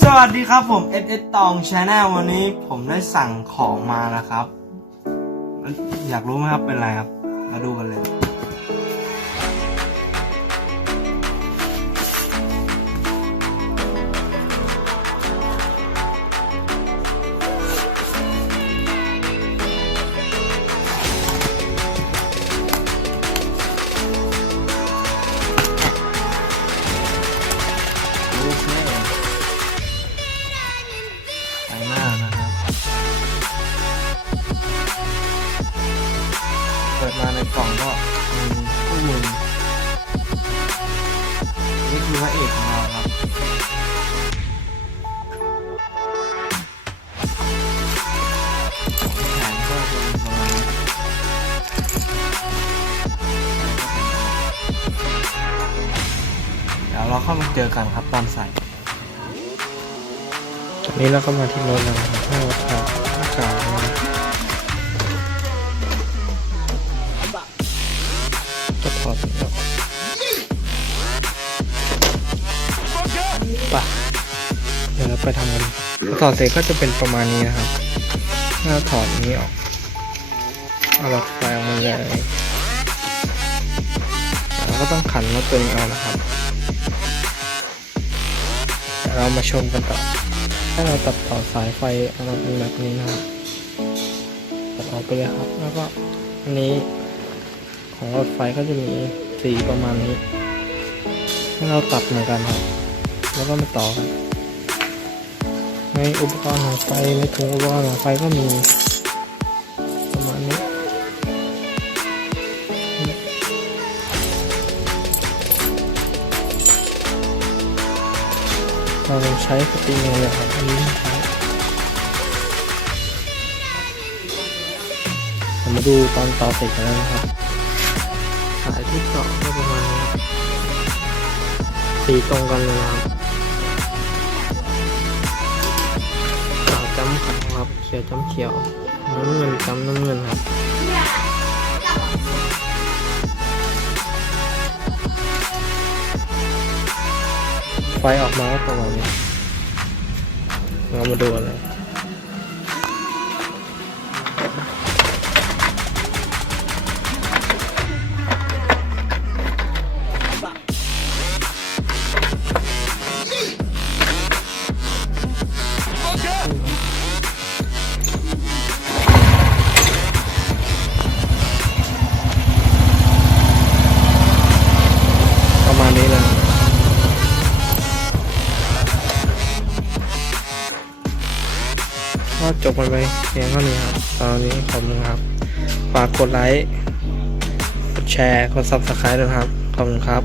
สวัสดีครับผมเอสเอสตองชาแนลวันนี้ผมได้สั่งของมานะครับ อยากรู้ไหมครับเป็นอะไรครับ มาดูกันเลย มาในกล่องก็มีคู่มือนี่คือพระเอกของเราครับแขนก็จะเป็นประมาณนี้เดี๋ยวเราเข้ามาเจอกันครับตอนใส่ตอนนี้เราก็มาที่รถแล้วนะครับให้วัดอากาศ ไปทำกันถอดเสร็จก็จะเป็นประมาณนี้นะครับ ถ้าเราถอดนี้ออก เอาหลอดไฟออกมาเลยเราก็ต้องขันรถตัวนี้เอานะครับเรามาชมกันต่อ ถ้าเราตัดต่อสายไฟออกมาเป็นแบบนี้นะครับ ตัดออกไปเลยครับ แล้วก็อันนี้ของรถไฟก็จะมีสีประมาณนี้ ให้เราตัดเหมือนกันครับ แล้วก็มาต่อกันใน อุปกรณ์ของไฟในถุงอุปกรณ์ของไฟก็มีประมาณนี้เราใช้สปริงเลยครับอันนี้นะครับเรามาดูตอนต่อเสร็จกันแล้วนะครับสายที่ต่อก็ประมาณนี้สีตรงกันเลยนะครับ ขียวจำเขียวน้ำเงินจำน้ำเงินครับไฟออกมาก็ประมาณนี้เรามาดูอะไร ก็จบกันไปเพียงเท่านี้ครับตอนนี้ขอบคุณครับ ฝากกดไลค์ กดแชร์ กด subscribe ด้วยครับ ขอบคุณครับ